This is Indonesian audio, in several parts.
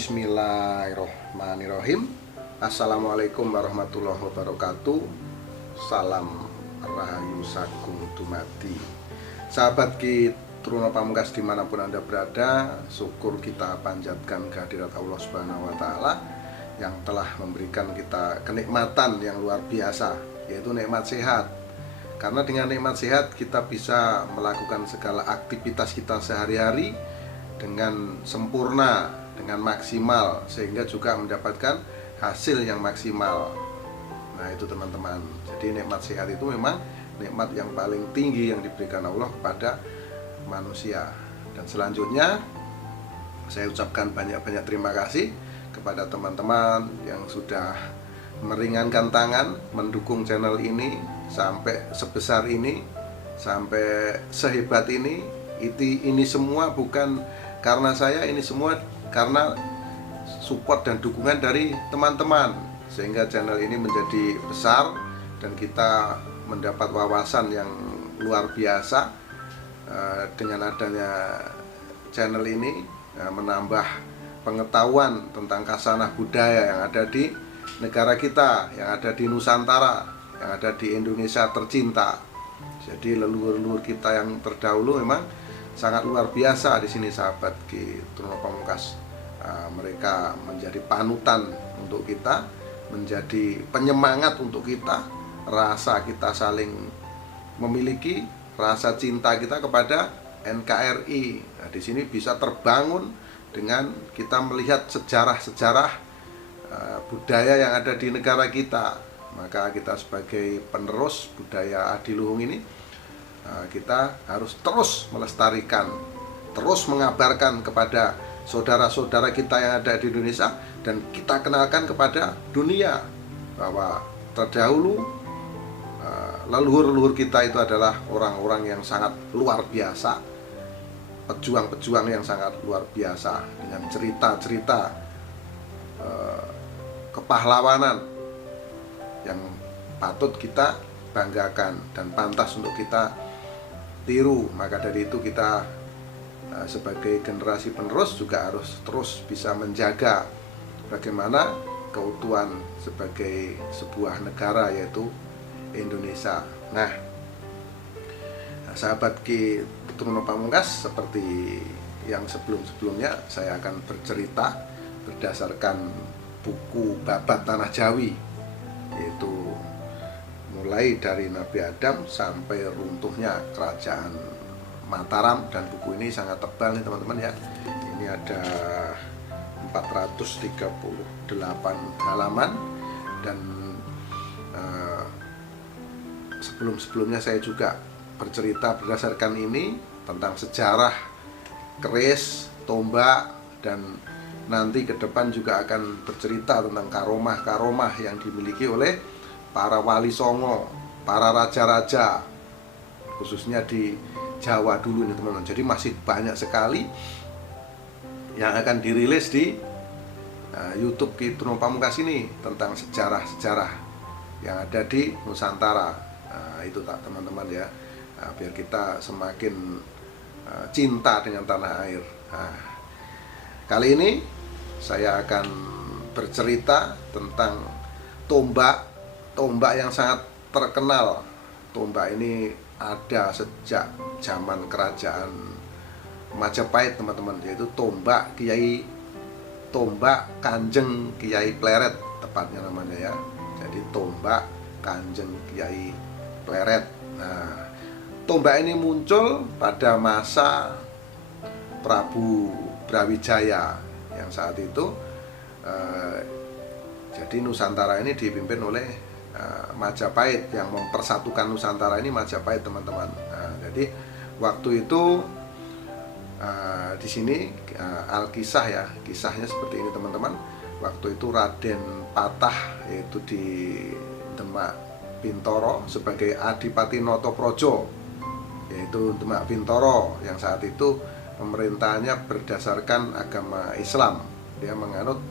Bismillahirrohmanirrohim. Assalamualaikum warahmatullahi wabarakatuh. Salam rahayu sagung dumadi. Sahabat Truno Pamungkas dimanapun Anda berada, syukur kita panjatkan kehadirat Allah Subhanahu wa Ta'ala yang telah memberikan kita kenikmatan yang luar biasa, yaitu nikmat sehat. Karena dengan nikmat sehat kita bisa melakukan segala aktivitas kita sehari-hari dengan sempurna, dengan maksimal, sehingga juga mendapatkan hasil yang maksimal. Nah itu teman-teman, jadi nikmat sehat itu memang nikmat yang paling tinggi yang diberikan Allah kepada manusia. Dan selanjutnya saya ucapkan banyak-banyak terima kasih kepada teman-teman yang sudah meringankan tangan mendukung channel ini sampai sebesar ini, sampai sehebat ini. Ini semua bukan karena saya, ini semua karena support dan dukungan dari teman-teman, sehingga channel ini menjadi besar dan kita mendapat wawasan yang luar biasa. Dengan adanya channel ini menambah pengetahuan tentang khasanah budaya yang ada di negara kita, yang ada di Nusantara, yang ada di Indonesia tercinta. Jadi leluhur-leluhur kita yang terdahulu memang sangat luar biasa di sini, sahabat Truno Pamungkas. Mereka menjadi panutan untuk kita, menjadi penyemangat untuk kita, rasa kita saling memiliki, rasa cinta kita kepada NKRI. Nah, di sini bisa terbangun dengan kita melihat sejarah-sejarah budaya yang ada di negara kita. Maka kita sebagai penerus budaya adiluhung ini, kita harus terus melestarikan, terus mengabarkan kepada saudara-saudara kita yang ada di Indonesia, dan kita kenalkan kepada dunia bahwa terdahulu leluhur-leluhur kita itu adalah orang-orang yang sangat luar biasa, pejuang-pejuang yang sangat luar biasa, dengan cerita-cerita kepahlawanan yang patut kita banggakan dan pantas untuk kita tiru. Maka dari itu kita sebagai generasi penerus juga harus terus bisa menjaga bagaimana keutuhan sebagai sebuah negara, yaitu Indonesia. Nah, sahabat Truno Pamungkas, seperti yang sebelum-sebelumnya saya akan bercerita berdasarkan buku Babat Tanah Jawi, yaitu mulai dari Nabi Adam sampai runtuhnya kerajaan Mataram. Dan buku ini sangat tebal nih teman-teman ya. Ini ada 438 halaman. Dan sebelum-sebelumnya saya juga bercerita berdasarkan ini tentang sejarah keris, tombak, dan nanti ke depan juga akan bercerita tentang karomah-karomah yang dimiliki oleh para wali songo, para raja-raja, khususnya di Jawa dulu ini teman-teman. Jadi masih banyak sekali yang akan dirilis di YouTube Truno Pamungkas ini tentang sejarah-sejarah yang ada di Nusantara. Itu tak teman-teman ya, biar kita semakin cinta dengan tanah air. Kali ini saya akan bercerita tentang tombak yang sangat terkenal. Tombak ini ada sejak zaman kerajaan Majapahit teman-teman, yaitu tombak Kanjeng Kiai Pleret tepatnya namanya ya. Jadi tombak Kanjeng Kiai Pleret. Nah, tombak ini muncul pada masa Prabu Brawijaya yang saat itu jadi Nusantara ini dipimpin oleh Majapahit. Yang mempersatukan Nusantara ini Majapahit teman-teman. Nah, jadi waktu itu di sini Alkisah ya, kisahnya seperti ini teman-teman. Waktu itu Raden Patah, yaitu di Demak Bintoro, sebagai Adipati Notoprojo, yaitu Demak Bintoro, yang saat itu pemerintahnya berdasarkan agama Islam. Dia menganut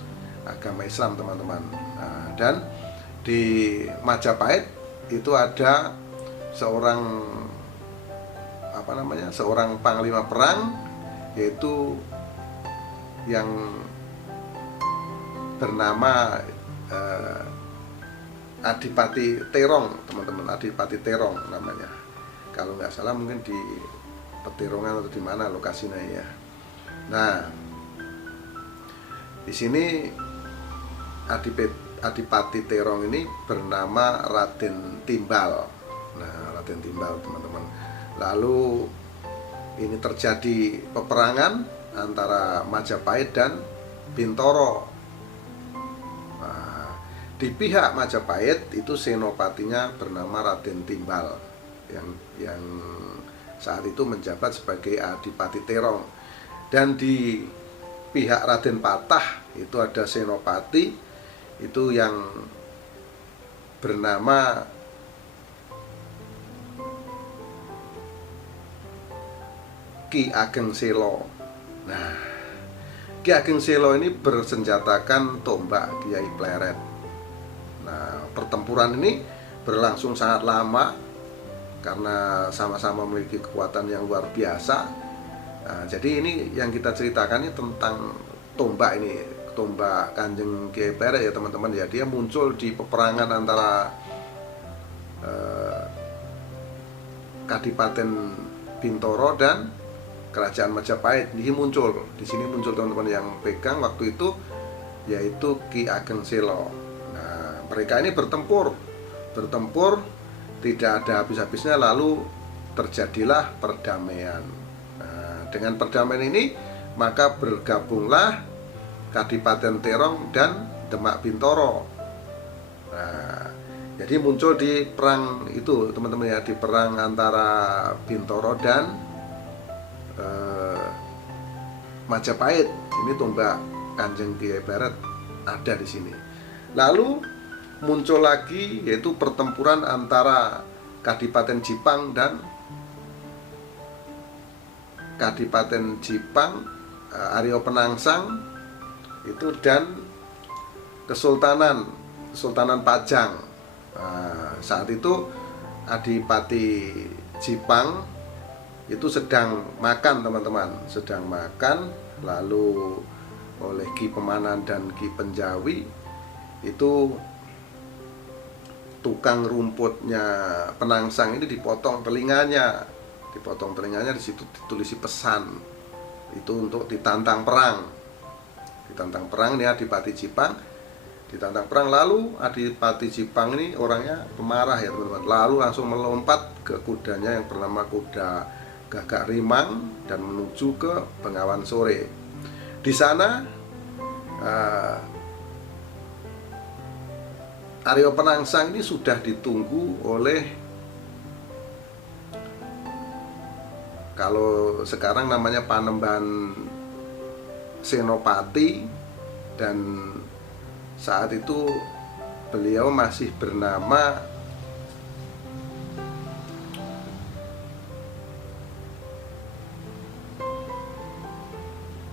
agama Islam teman-teman. Dan di Majapahit itu ada seorang panglima perang, yaitu yang bernama Adipati Terong, teman-teman. Adipati Terong namanya. Kalau nggak salah mungkin di Petirungan atau di mana lokasinya ya. Nah, di sini Adipati Terong ini bernama Raden Timbal. Nah, Raden Timbal, teman-teman. Lalu ini terjadi peperangan antara Majapahit dan Bintoro. Di pihak Majapahit itu senopatinya bernama Raden Timbal yang saat itu menjabat sebagai Adipati Terong. Dan di pihak Raden Patah itu ada senopati itu yang bernama Ki Ageng Selo. Nah, Ki Ageng Selo ini bersenjatakan tombak Kiai Pleret. Nah, pertempuran ini berlangsung sangat lama karena sama-sama memiliki kekuatan yang luar biasa. Nah, jadi ini yang kita ceritakan ini tentang tombak ini, tombak Kanjeng Kiai Pleret ya teman-teman ya. Dia muncul di peperangan antara Kadipaten Bintoro dan Kerajaan Majapahit. Ini muncul di sini, muncul teman-teman yang pegang waktu itu yaitu Ki Ageng Selo. Mereka ini bertempur tidak ada habis-habisnya, lalu terjadilah perdamaian. Nah, dengan perdamaian ini maka bergabunglah Kadipaten Terong dan Demak Bintoro. Nah, jadi muncul di perang itu teman-teman ya, di perang antara Bintoro dan Majapahit. Ini tombak Kanjeng Kiai Pleret ada di sini. Lalu muncul lagi yaitu pertempuran antara Kadipaten Jipang dan Kadipaten Jipang, Aryo Penangsang itu, dan Kesultanan Pajang. Nah, saat itu Adipati Jipang itu sedang makan teman-teman, sedang makan, lalu oleh Ki Pemanan dan Ki Penjawi itu tukang rumputnya Penangsang ini dipotong telinganya, di situ ditulisi pesan itu untuk ditantang perang. Nih Adipati Jipang ditantang perang. Lalu Adipati Jipang ini orangnya pemarah ya teman-teman, lalu langsung melompat ke kudanya yang bernama kuda Gagak Rimang dan menuju ke Bengawan Sore. Di sana Aryo Penangsang ini sudah ditunggu oleh, kalau sekarang namanya Panembahan Senopati, dan saat itu beliau masih bernama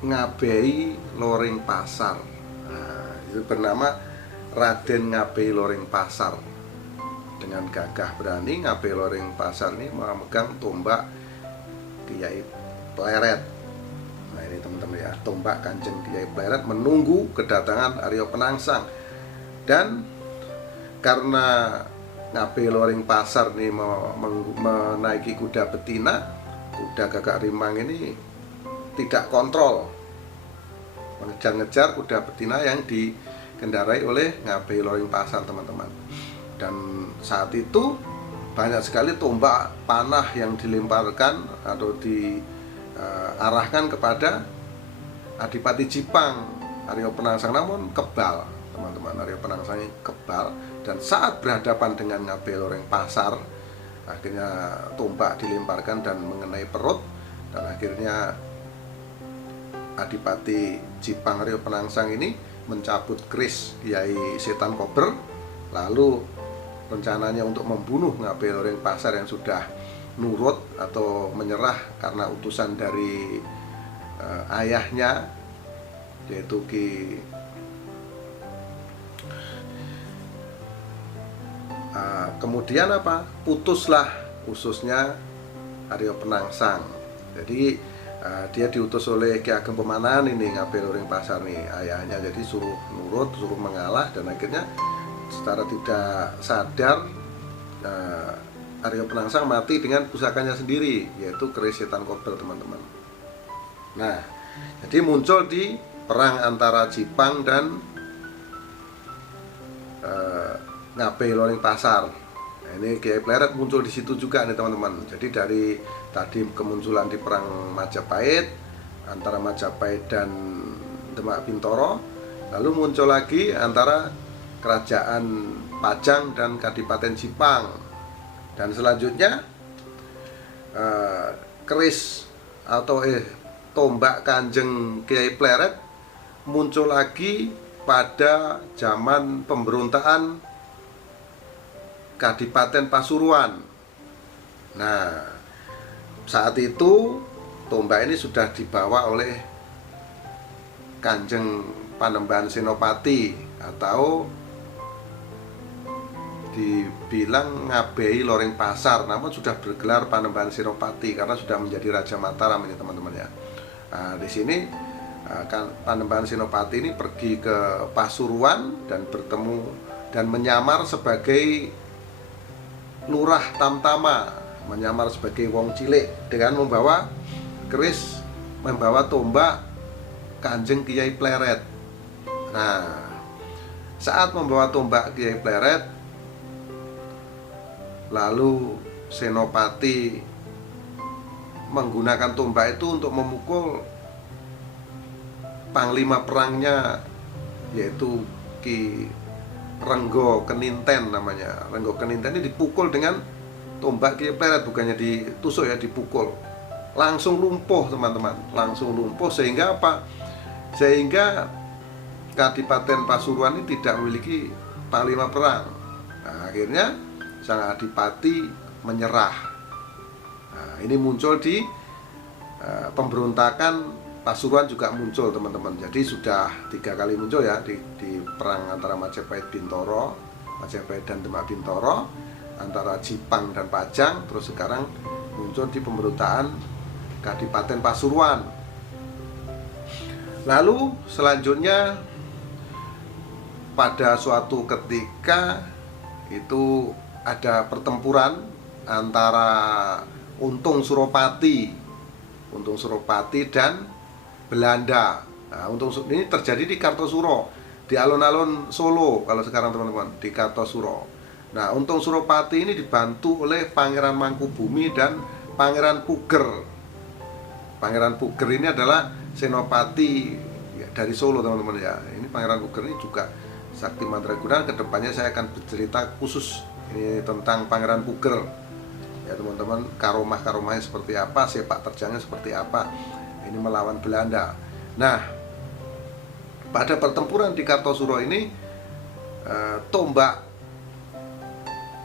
Ngabei Loring Pasar. Nah, itu bernama Raden Ngabei Loring Pasar. Dengan gagah berani Ngabei Loring Pasar ini memegang tombak Kiai Pleret. Nah, ini teman-teman ya, tombak Kanjeng Kiai Pleret menunggu kedatangan Aryo Penangsang. Dan karena Ngabei Loring Pasar ini menaiki kuda betina, kuda Gagak Rimang ini tidak kontrol, mengejar-ngejar kuda betina yang dikendarai oleh Ngabei Loring Pasar teman-teman. Dan saat itu banyak sekali tombak panah yang dilemparkan atau diarahkan kepada Adipati Jipang, Aryo Penangsang, namun kebal teman-teman. Aryo Penangsang ini kebal, dan saat berhadapan dengan Ngabei Loring Pasar, akhirnya tombak dilemparkan dan mengenai perut, dan akhirnya Adipati Jipang Aryo Penangsang ini mencabut keris Kiai Setan Kober, lalu rencananya untuk membunuh Ngabei Loring Pasar yang sudah nurut atau menyerah karena utusan dari ayahnya, yaitu kemudian putuslah ususnya Aryo Penangsang. Jadi Dia diutus oleh Ki Ageng Pemanahan ini Ngabei Loring Pasar nih ayahnya, jadi suruh nurut, suruh mengalah, dan akhirnya secara tidak sadar Aryo Penangsang mati dengan pusakanya sendiri, yaitu keris setan kobel, teman-teman. Nah, jadi muncul di perang antara Jipang dan Ngabei Loring Pasar. Nah, ini Kiai Pleret muncul di situ juga nih, teman-teman. Jadi dari tadi kemunculan di perang Majapahit antara Majapahit dan Demak Bintoro, lalu muncul lagi antara kerajaan Pajang dan Kadipaten Jipang, dan selanjutnya keris atau tombak Kanjeng Kiai Pleret muncul lagi pada zaman pemberontakan Kadipaten Pasuruan. Nah, saat itu tombak ini sudah dibawa oleh Kanjeng Panembahan Senopati, atau dibilang Ngabei Loring Pasar, namun sudah bergelar Panembahan Senopati karena sudah menjadi Raja Mataram ini, teman-teman ya. Nah, di sini kan Panembahan Senopati ini pergi ke Pasuruan dan bertemu dan menyamar sebagai Lurah Tamtama, menyamar sebagai wong cilik dengan membawa keris, membawa tombak Kanjeng Kiai Pleret. Nah, saat membawa tombak Kiai Pleret, lalu Senopati menggunakan tombak itu untuk memukul panglima perangnya, yaitu Ki Renggo Keninten namanya. Renggo Keninten ini dipukul dengan tombak Kiai Pleret, bukannya ditusuk ya, dipukul. Langsung lumpuh, teman-teman. Langsung lumpuh, sehingga apa? Sehingga Kadipaten Pasuruan ini tidak memiliki panglima perang. Nah, akhirnya sang adipati menyerah. Nah, ini muncul di pemberontakan Pasuruan juga muncul, teman-teman. Jadi sudah 3 kali muncul ya di perang antara Majapahit Bintoro, Majapahit dan Demak Bintoro, antara Jipang dan Pajang, terus sekarang muncul di pemberontakan Kadipaten Pasuruan. Lalu selanjutnya pada suatu ketika itu ada pertempuran antara Untung Suropati dan Belanda. Nah, ini terjadi di Kartosuro, di alun-alun Solo kalau sekarang, teman-teman, di Kartosuro. Nah, Untung Suropati ini dibantu oleh Pangeran Mangkubumi dan Pangeran Puger. Pangeran Puger ini adalah senopati dari Solo, teman-teman ya. Ini Pangeran Puger ini juga sakti mandraguna. Kedepannya saya akan bercerita khusus ini tentang Pangeran Puger ya, teman-teman. Karomah-karomahnya seperti apa, sepak terjangnya seperti apa, ini melawan Belanda. Nah, pada pertempuran di Kartosuro ini tombak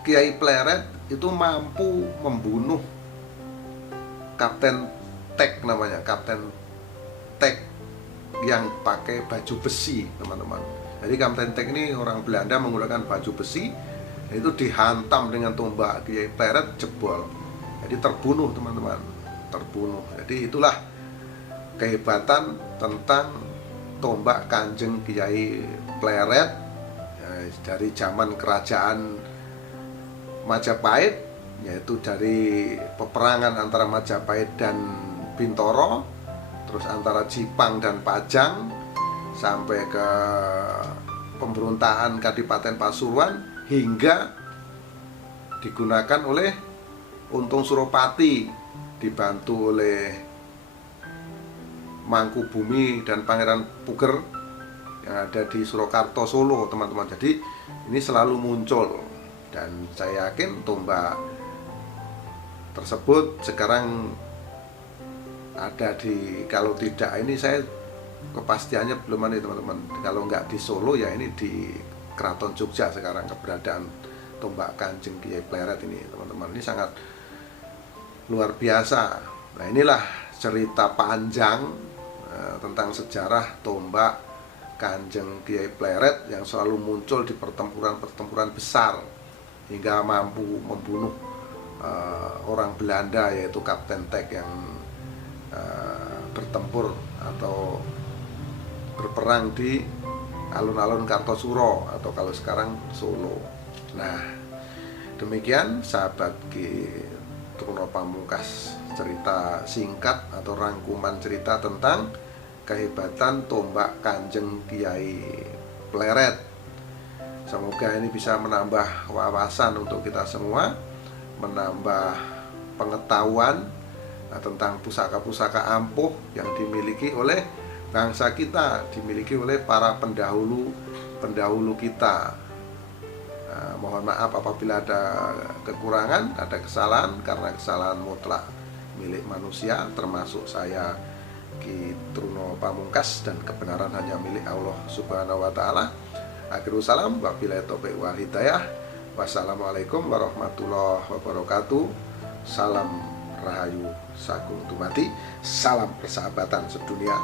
Kiai Pleret itu mampu membunuh Kapten Tek, namanya Kapten Tek, yang pakai baju besi, teman-teman. Jadi Kapten Tek ini orang Belanda menggunakan baju besi, itu dihantam dengan tombak Kiai Pleret, jebol. Jadi terbunuh, teman-teman, terbunuh. Jadi itulah kehebatan tentang tombak Kanjeng Kiai Pleret dari zaman kerajaan Majapahit, yaitu dari peperangan antara Majapahit dan Bintoro, terus antara Jipang dan Pajang, sampai ke pemberontakan Kadipaten Pasuruan, hingga digunakan oleh Untung Suropati dibantu oleh Mangkubumi dan Pangeran Puger yang ada di Surakarta, Solo, teman-teman. Jadi ini selalu muncul, dan saya yakin tombak tersebut sekarang ada di, kalau tidak ini saya kepastiannya belum ada, teman-teman. Kalau nggak di Solo ya ini di Keraton Jogja sekarang keberadaan tombak Kanjeng Kiai Pleret ini, teman-teman. Ini sangat luar biasa. Nah, inilah cerita panjang tentang sejarah tombak Kanjeng Kiai Pleret yang selalu muncul di pertempuran-pertempuran besar hingga mampu membunuh orang Belanda, yaitu Kapten Tek, yang bertempur atau berperang di alun-alun Kartosuro atau kalau sekarang Solo. Nah, demikian sahabat Ki Truno Pamungkas, cerita singkat atau rangkuman cerita tentang kehebatan tombak Kanjeng Kiai Pleret. Semoga ini bisa menambah wawasan untuk kita semua, menambah pengetahuan tentang pusaka-pusaka ampuh yang dimiliki oleh bangsa kita, dimiliki oleh para pendahulu kita. Mohon maaf apabila ada kekurangan, ada kesalahan, karena kesalahan mutlak milik manusia, termasuk saya Ki Truno Pamungkas, dan kebenaran hanya milik Allah Subhanahu wa Ta'ala. Akhirul salam, wabillahi taufiq wal hidayah. Wassalamualaikum warahmatullahi wabarakatuh. Salam Rahayu Sagung Dumadi. Salam persahabatan sedunia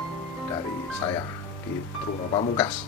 dari saya Ki Truno Pamungkas.